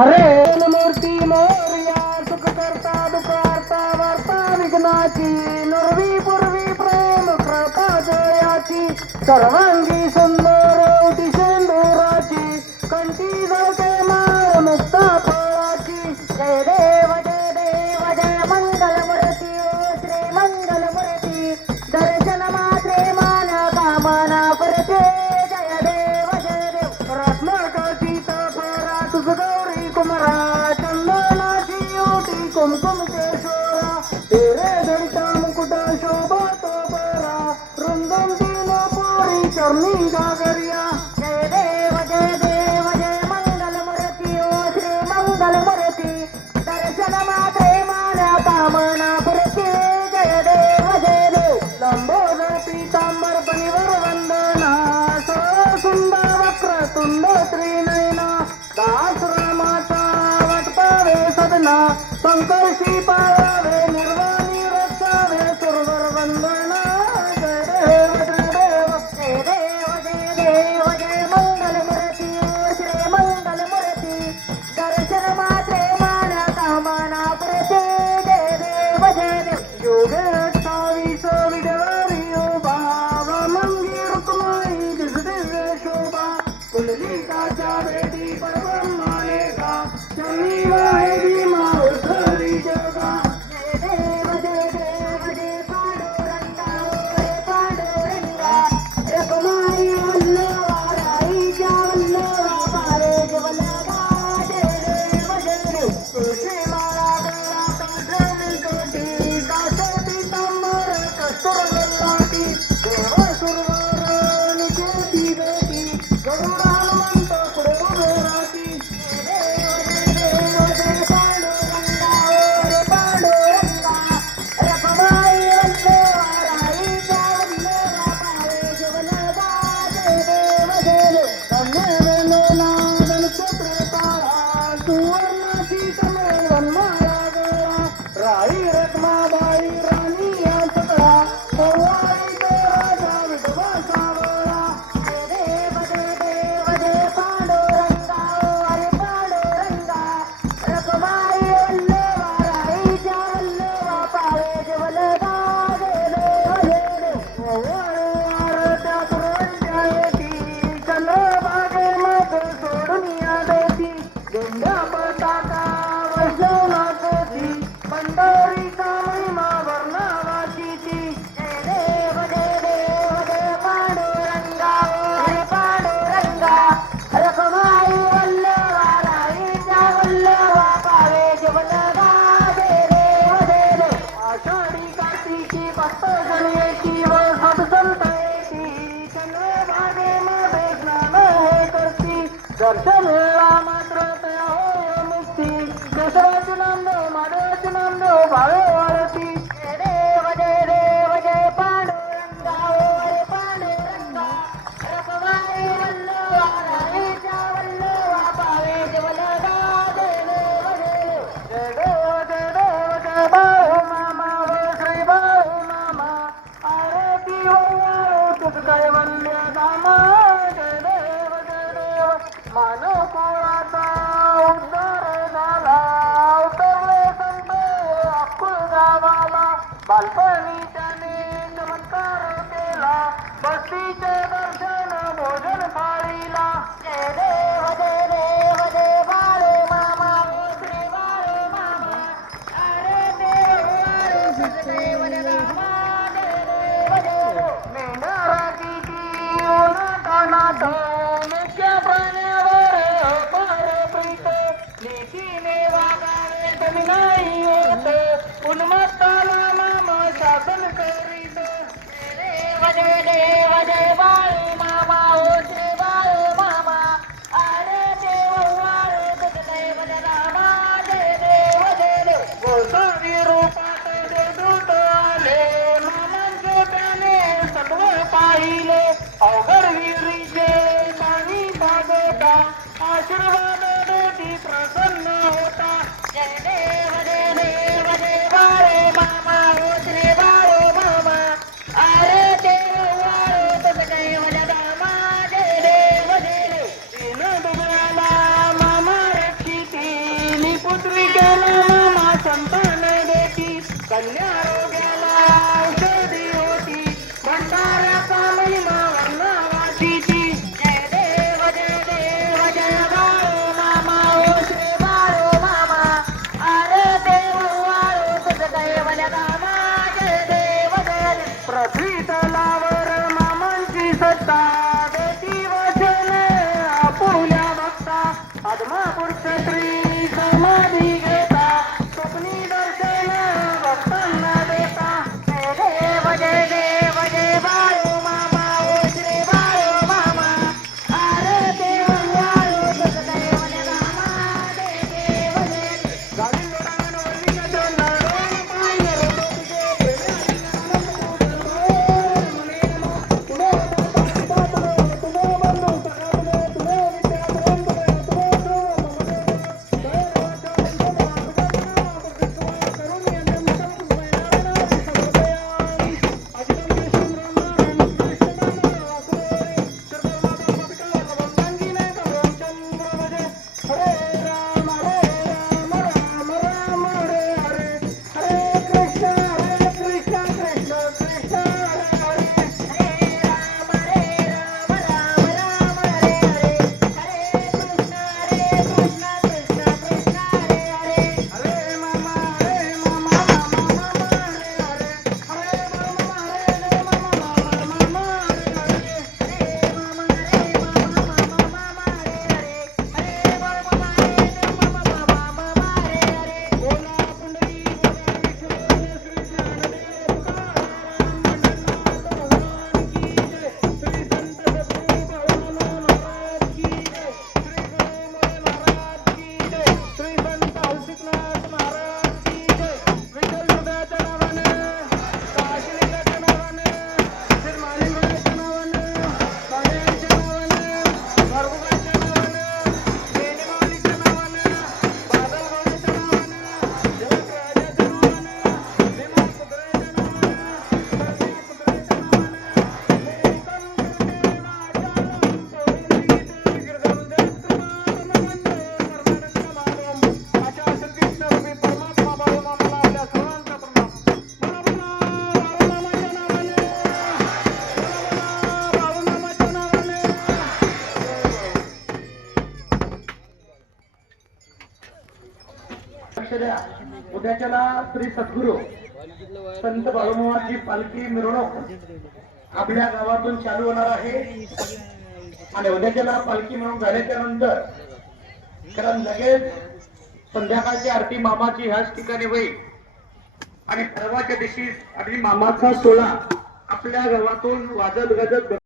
अरे मूर्ती मोर्या सुख करता दुःख अर्था वार्ता विघ्नाची नुरवी पूर्वी प्रेम कृपा जयाची सर्वांगी सुंदर उटी शेंदुराची कंठी जळते माळ मुक्ता फळाची जय देव जय मंगल मूर्ती ओ श्री मंगल मूर्ती दर्शन मात्रे मान कामना करते जय देव रत्नाकाशीचा फेरा तुझ गौरी कुमारा चंदनाची ओटी कुमकुम केशोरा तेरे धडीचा मुकुटा शोभा तो बरा रुंदम तीन पोरी चरणी गागरिया जय देव जय मंगल मूर्ती ओ श्री मंगल मूर्ती दर्शन मात्रे मान कामना करते जय देव लंबोदर पीतांबर पणीवर वंदना सुंदर वक्र तुंड त्रिनयना दास रामाचा वटपावे सदना संकर्षी पाळावे निर्वाणी रक्षावे सुरवर वंदना जय देव जय मंगल मूर्ती ओ श्री मंगल मूर्ती दर्शन मात्रे मान कामना करते जय देव योगे 28 विडवारी भाव मंगी रुक्माई दिव्य शोभा कुंडलिकाच्या भेटी परब्रह्माने का शनी वाहेरी माऊसरी जगा जय पांडुरंगा रे पांडुरंगा रखमाई वल्लवाराईच्या वल्लवा पारे जवलगा जय देव तुळशी माळा गळा काजळी कोटी कासोटी तांबर कस्तुर गल्लाटी देव सुरवर निकेती बेटी गरुड हनुमंत पुढे उभे राहती जय पांडुरंगा रे पांडुरंगा रखमाई वल्लवाराईच्या वल्लवा पारे जवलगा जय देव धन्य वेलो नादन छत्र तारा सुवर्णाची कमळे वनमाळा गळा राई रखमाबाई राणी या सकळा पौवाळीचे राजा विधवा सावळा जय पांडुरंगा रे पांडुरंगा रखमाई वल्लवाराईच्या वल्लवा पारे जवलगा जय देव त्या पुरवंत्या येती चंद्रभागे मग सोडून या देती दिंड्या पळताका वैष्णवनाथी पंढरीचा महिमा वर्णावाची ती जय पांडुरंगा रे पांडुरंगा रखमाई वल्लवाराईच्या वल्लवा पारे जवलगा जय देव आषाढी कार्तिकी भक्त येती व सत्संत येती चंद्रभागे मध्ये स्नान हे करती दर्शन वेळा मात्र तया होय मुक्ती दसऱ्याचे नामदेव महादेवाचे नामदेव भावे वाढती जय पांडुरंगा रे पांडुरंगा रखमाई वल्लवाराईच्या वल्लवा पारे जवलगा जय देव जय बाळू मामा व श्री बाळू मामा आरती वैयाळू तुझ कैवल्य धामा जय देव मानव कुळाचा उद्धार झाला उतरले संत अक्कूळ गावाला बालपणी त्याने चमत्कार केला बस्तीचे दर्शन भोजन थाळीला जय देव बाळू मामा ओ श्री बाळू मामा अरे देव सुखदेव रामा जय देव मेंढराची ती उन्हातानात मुख्य प्राण्यावर अपार प्रीत नीतीने वागावे कमी नाही होत उन्मत्ताला मामा शासन करीत जय बाळू मामा ओ श्री बाळू मामा अरे देव सुखदेव रामा जय देव गोसावी रूपात देवदूत आले मामांचे त्याने सर्व पाहिले अवघड विहिरीचे पाणी भागवता आशीर्वाद देती प्रसन्न होता जय बाळू मामा ओ श्री बाळू मामा अरे देव श्री समाधी घेता स्वप्नी दर्शन भक्तांना देता जय देव जय बाळू मामा ओ श्री बाळू मामा अरे देव बाळू सदैव मामा देव जय गाडी लोटांगण वल्लिंगाच्या नाडोन पाय रोडो तुझे उद्याच्याला श्री सद्गुरू संत बाळूमामाची पालखी मिरवणूक आपल्या गावातून चालू होणार आहे आणि उद्याच्याला पालखी मिरवणूक झाल्याच्या नंतर कारण लगेच संध्याकाळची आरती मामाची ह्याच ठिकाणी होईल आणि परवाच्या दिवशी अगदी मामाचा सोहळा आपल्या गावातून वाजत गाजत